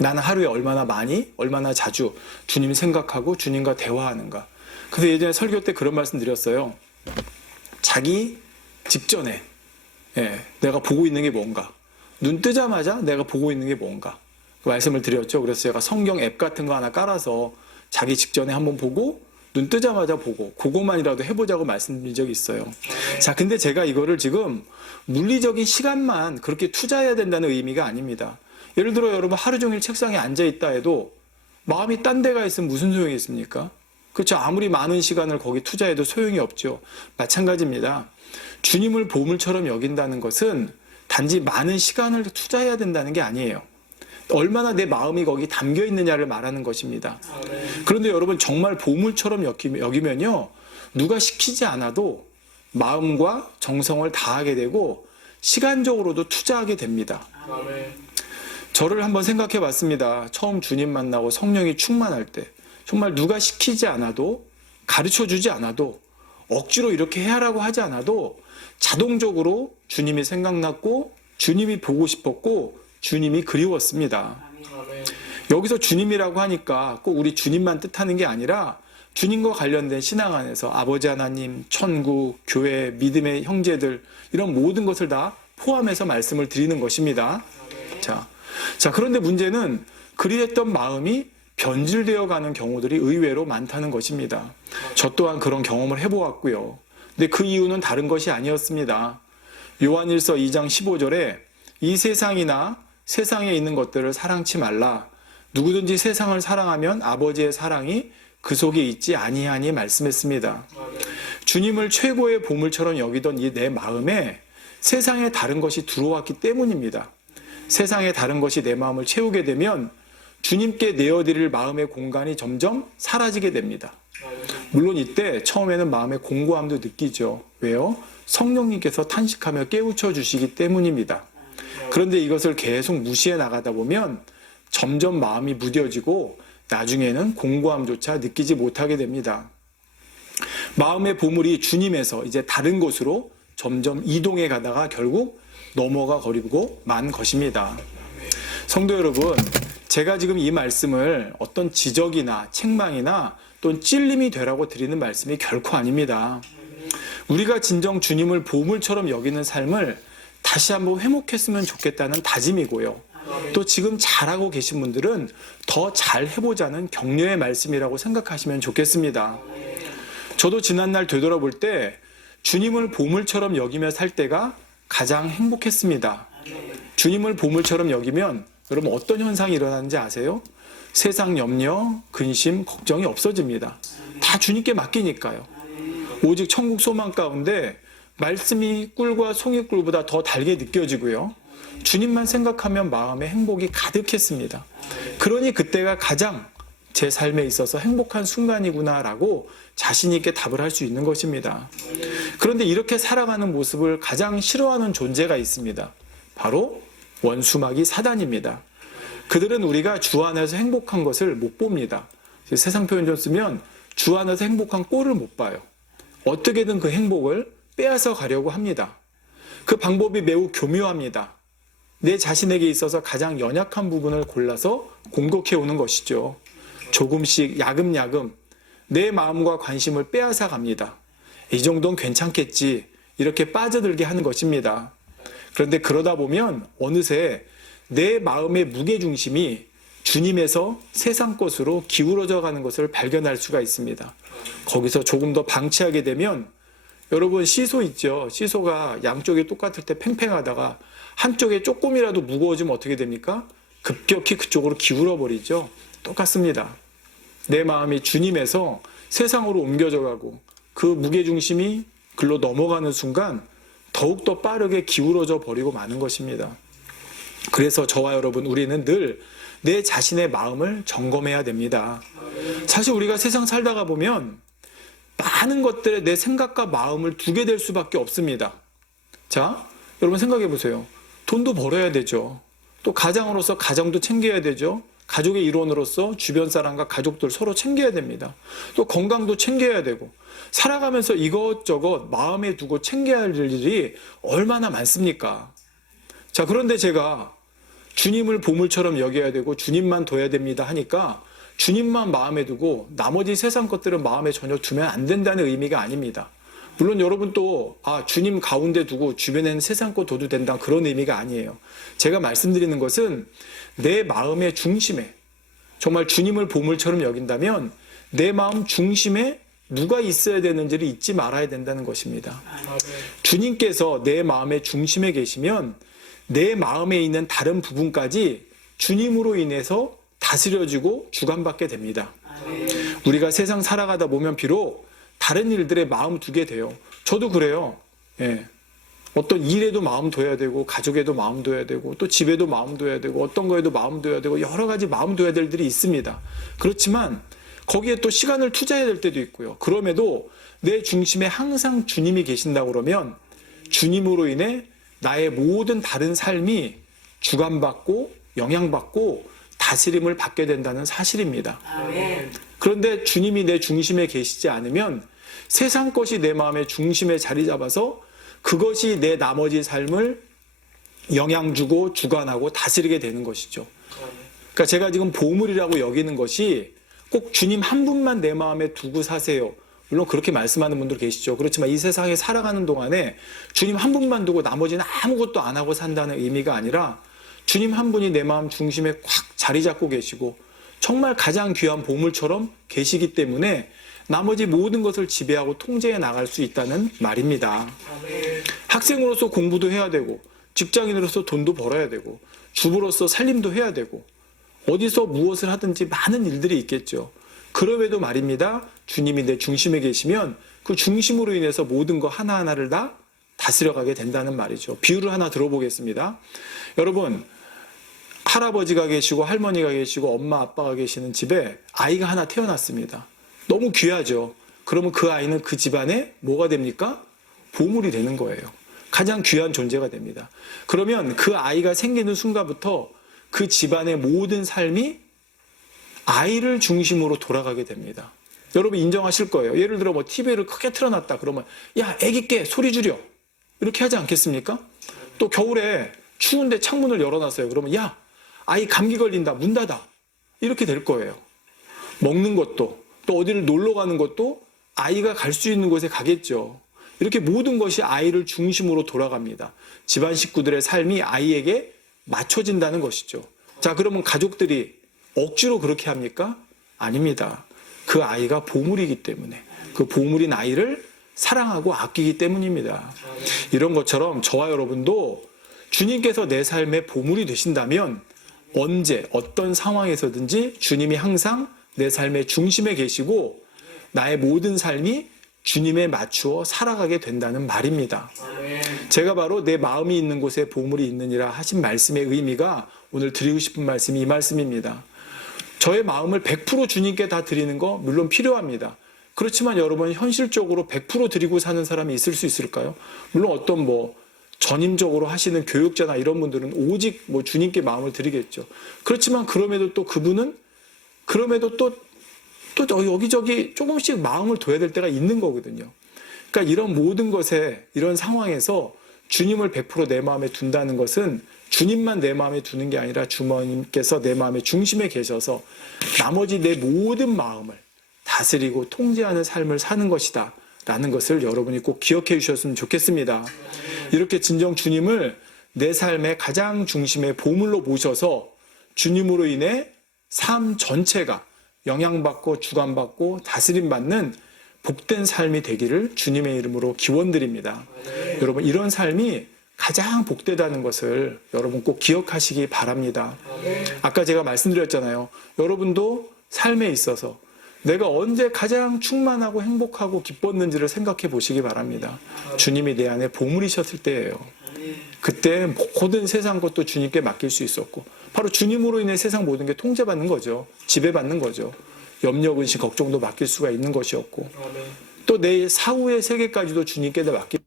나는 하루에 얼마나 많이, 얼마나 자주 주님 생각하고 주님과 대화하는가. 그래서 예전에 설교 때 그런 말씀 드렸어요. 자기 직전에 내가 보고 있는 게 뭔가, 눈 뜨자마자 내가 보고 있는 게 뭔가 그 말씀을 드렸죠. 그래서 제가 성경 앱 같은 거 하나 깔아서 자기 직전에 한번 보고 눈 뜨자마자 보고 그것만이라도 해보자고 말씀드린 적이 있어요. 자, 근데 제가 이거를 지금 물리적인 시간만 그렇게 투자해야 된다는 의미가 아닙니다. 예를 들어 여러분 하루 종일 책상에 앉아있다 해도 마음이 딴 데가 있으면 무슨 소용이 있습니까? 그렇죠. 아무리 많은 시간을 거기 투자해도 소용이 없죠. 마찬가지입니다. 주님을 보물처럼 여긴다는 것은 단지 많은 시간을 투자해야 된다는 게 아니에요. 얼마나 내 마음이 거기 담겨 있느냐를 말하는 것입니다. 그런데 여러분 정말 보물처럼 여기면요, 누가 시키지 않아도 마음과 정성을 다하게 되고 시간적으로도 투자하게 됩니다. 저를 한번 생각해 봤습니다. 처음 주님 만나고 성령이 충만할 때 정말 누가 시키지 않아도, 가르쳐 주지 않아도, 억지로 이렇게 해라고 하지 않아도 자동적으로 주님이 생각났고 주님이 보고 싶었고 주님이 그리웠습니다. 여기서 주님이라고 하니까 꼭 우리 주님만 뜻하는 게 아니라 주님과 관련된 신앙 안에서 아버지 하나님, 천국, 교회, 믿음의 형제들 이런 모든 것을 다 포함해서 말씀을 드리는 것입니다. 자, 그런데 문제는 그리했던 마음이 변질되어 가는 경우들이 의외로 많다는 것입니다. 저 또한 그런 경험을 해보았고요. 근데 그 이유는 다른 것이 아니었습니다. 요한일서 2장 15절에 이 세상이나 세상에 있는 것들을 사랑치 말라. 누구든지 세상을 사랑하면 아버지의 사랑이 그 속에 있지 아니하니 말씀했습니다. 주님을 최고의 보물처럼 여기던 이 내 마음에 세상에 다른 것이 들어왔기 때문입니다. 세상에 다른 것이 내 마음을 채우게 되면 주님께 내어드릴 마음의 공간이 점점 사라지게 됩니다. 물론 이때 처음에는 마음의 공고함도 느끼죠. 왜요? 성령님께서 탄식하며 깨우쳐 주시기 때문입니다. 그런데 이것을 계속 무시해 나가다 보면 점점 마음이 무뎌지고 나중에는 공고함조차 느끼지 못하게 됩니다. 마음의 보물이 주님에서 이제 다른 곳으로 점점 이동해 가다가 결국 넘어가 버리고 만 것입니다. 성도 여러분, 제가 지금 이 말씀을 어떤 지적이나 책망이나 또는 찔림이 되라고 드리는 말씀이 결코 아닙니다. 우리가 진정 주님을 보물처럼 여기는 삶을 다시 한번 회복했으면 좋겠다는 다짐이고요. 또 지금 잘하고 계신 분들은 더 잘 해보자는 격려의 말씀이라고 생각하시면 좋겠습니다. 저도 지난날 되돌아볼 때 주님을 보물처럼 여기며 살 때가 가장 행복했습니다. 주님을 보물처럼 여기면 여러분 어떤 현상이 일어나는지 아세요? 세상 염려, 근심, 걱정이 없어집니다. 다 주님께 맡기니까요. 오직 천국 소망 가운데 말씀이 꿀과 송이꿀보다 더 달게 느껴지고요. 주님만 생각하면 마음에 행복이 가득했습니다. 그러니 그때가 가장 제 삶에 있어서 행복한 순간이구나라고 자신 있게 답을 할 수 있는 것입니다. 그런데 이렇게 살아가는 모습을 가장 싫어하는 존재가 있습니다. 바로 원수마귀 사단입니다. 그들은 우리가 주 안에서 행복한 것을 못 봅니다. 세상 표현 좀 쓰면 주 안에서 행복한 꼴을 못 봐요. 어떻게든 그 행복을 빼앗아 가려고 합니다. 그 방법이 매우 교묘합니다. 내 자신에게 있어서 가장 연약한 부분을 골라서 공격해 오는 것이죠. 조금씩 야금야금 내 마음과 관심을 빼앗아 갑니다. 이 정도는 괜찮겠지, 이렇게 빠져들게 하는 것입니다. 그런데 그러다 보면 어느새 내 마음의 무게중심이 주님에서 세상 것으로 기울어져 가는 것을 발견할 수가 있습니다. 거기서 조금 더 방치하게 되면, 여러분 시소 있죠? 시소가 양쪽이 똑같을 때 팽팽하다가 한쪽에 조금이라도 무거워지면 어떻게 됩니까? 급격히 그쪽으로 기울어 버리죠. 똑같습니다. 내 마음이 주님에서 세상으로 옮겨져 가고 그 무게중심이 글로 넘어가는 순간 더욱더 빠르게 기울어져 버리고 마는 것입니다. 그래서 저와 여러분, 우리는 늘 내 자신의 마음을 점검해야 됩니다. 사실 우리가 세상 살다가 보면 많은 것들에 내 생각과 마음을 두게 될 수밖에 없습니다. 자, 여러분 생각해 보세요. 돈도 벌어야 되죠. 또 가장으로서 가정도 챙겨야 되죠. 가족의 일원으로서 주변 사람과 가족들 서로 챙겨야 됩니다. 또 건강도 챙겨야 되고, 살아가면서 이것저것 마음에 두고 챙겨야 할 일이 얼마나 많습니까? 자, 그런데 제가 주님을 보물처럼 여겨야 되고 주님만 둬야 됩니다 하니까 주님만 마음에 두고 나머지 세상 것들은 마음에 전혀 두면 안 된다는 의미가 아닙니다. 물론 여러분 또 주님 가운데 두고 주변에는 세상 것 둬도 된다 그런 의미가 아니에요. 제가 말씀드리는 것은 내 마음의 중심에 정말 주님을 보물처럼 여긴다면 내 마음 중심에 누가 있어야 되는지를 잊지 말아야 된다는 것입니다. 주님께서 내 마음의 중심에 계시면 내 마음에 있는 다른 부분까지 주님으로 인해서 다스려지고 주관받게 됩니다. 우리가 세상 살아가다 보면 비록 다른 일들에 마음 두게 돼요. 저도 그래요. 예. 어떤 일에도 마음 둬야 되고 가족에도 마음 둬야 되고 또 집에도 마음 둬야 되고 어떤 거에도 마음 둬야 되고 여러 가지 마음 둬야 될 일들이 있습니다. 그렇지만 거기에 또 시간을 투자해야 될 때도 있고요. 그럼에도 내 중심에 항상 주님이 계신다고 그러면 주님으로 인해 나의 모든 다른 삶이 주관받고 영향받고 다스림을 받게 된다는 사실입니다. 아멘. 그런데 주님이 내 중심에 계시지 않으면 세상 것이 내 마음의 중심에 자리 잡아서 그것이 내 나머지 삶을 영향 주고 주관하고 다스리게 되는 것이죠. 그러니까 제가 지금 보물이라고 여기는 것이 꼭 주님 한 분만 내 마음에 두고 사세요. 물론 그렇게 말씀하는 분들 계시죠. 그렇지만 이 세상에 살아가는 동안에 주님 한 분만 두고 나머지는 아무것도 안 하고 산다는 의미가 아니라 주님 한 분이 내 마음 중심에 꽉 자리 잡고 계시고 정말 가장 귀한 보물처럼 계시기 때문에 나머지 모든 것을 지배하고 통제해 나갈 수 있다는 말입니다. 아멘. 학생으로서 공부도 해야 되고 직장인으로서 돈도 벌어야 되고 주부로서 살림도 해야 되고 어디서 무엇을 하든지 많은 일들이 있겠죠. 그럼에도 말입니다. 주님이 내 중심에 계시면 그 중심으로 인해서 모든 거 하나하나를 다 다스려가게 된다는 말이죠. 비유를 하나 들어보겠습니다. 여러분, 할아버지가 계시고 할머니가 계시고 엄마 아빠가 계시는 집에 아이가 하나 태어났습니다. 너무 귀하죠. 그러면 그 아이는 그 집안에 뭐가 됩니까? 보물이 되는 거예요. 가장 귀한 존재가 됩니다. 그러면 그 아이가 생기는 순간부터 그 집안의 모든 삶이 아이를 중심으로 돌아가게 됩니다. 여러분 인정하실 거예요. 예를 들어 TV를 크게 틀어놨다 그러면 야 애기 깨 소리 줄여 이렇게 하지 않겠습니까? 또 겨울에 추운데 창문을 열어놨어요. 그러면 야 아이 감기 걸린다 문 닫아 이렇게 될 거예요. 먹는 것도 또 어디를 놀러 가는 것도 아이가 갈 수 있는 곳에 가겠죠. 이렇게 모든 것이 아이를 중심으로 돌아갑니다. 집안 식구들의 삶이 아이에게 맞춰진다는 것이죠. 자, 그러면 가족들이 억지로 그렇게 합니까? 아닙니다. 그 아이가 보물이기 때문에 그 보물인 아이를 사랑하고 아끼기 때문입니다. 이런 것처럼 저와 여러분도 주님께서 내 삶의 보물이 되신다면 언제 어떤 상황에서든지 주님이 항상 내 삶의 중심에 계시고 나의 모든 삶이 주님에 맞추어 살아가게 된다는 말입니다. 제가 바로 내 마음이 있는 곳에 보물이 있느니라 하신 말씀의 의미가 오늘 드리고 싶은 말씀이 이 말씀입니다. 저의 마음을 100% 주님께 다 드리는 거 물론 필요합니다. 그렇지만 여러분 현실적으로 100% 드리고 사는 사람이 있을 수 있을까요? 물론 어떤 전임적으로 하시는 교육자나 이런 분들은 오직 주님께 마음을 드리겠죠. 그렇지만 그럼에도 또 그분은 그럼에도 또 여기저기 조금씩 마음을 둬야 될 때가 있는 거거든요. 그러니까 이런 모든 것에 이런 상황에서 주님을 100% 내 마음에 둔다는 것은 주님만 내 마음에 두는 게 아니라 주님께서 내 마음의 중심에 계셔서 나머지 내 모든 마음을 다스리고 통제하는 삶을 사는 것이다 라는 것을 여러분이 꼭 기억해 주셨으면 좋겠습니다. 이렇게 진정 주님을 내 삶의 가장 중심의 보물로 모셔서 주님으로 인해 삶 전체가 영향받고 주관받고 다스림받는 복된 삶이 되기를 주님의 이름으로 기원드립니다. 여러분 이런 삶이 가장 복되다는 것을 여러분 꼭 기억하시기 바랍니다. 아까 제가 말씀드렸잖아요. 여러분도 삶에 있어서 내가 언제 가장 충만하고 행복하고 기뻤는지를 생각해 보시기 바랍니다. 주님이 내 안에 보물이셨을 때예요. 그때 모든 세상 것도 주님께 맡길 수 있었고 바로 주님으로 인해 세상 모든 게 통제받는 거죠. 지배받는 거죠. 염려, 근심, 걱정도 맡길 수가 있는 것이었고 또 내 사후의 세계까지도 주님께 맡길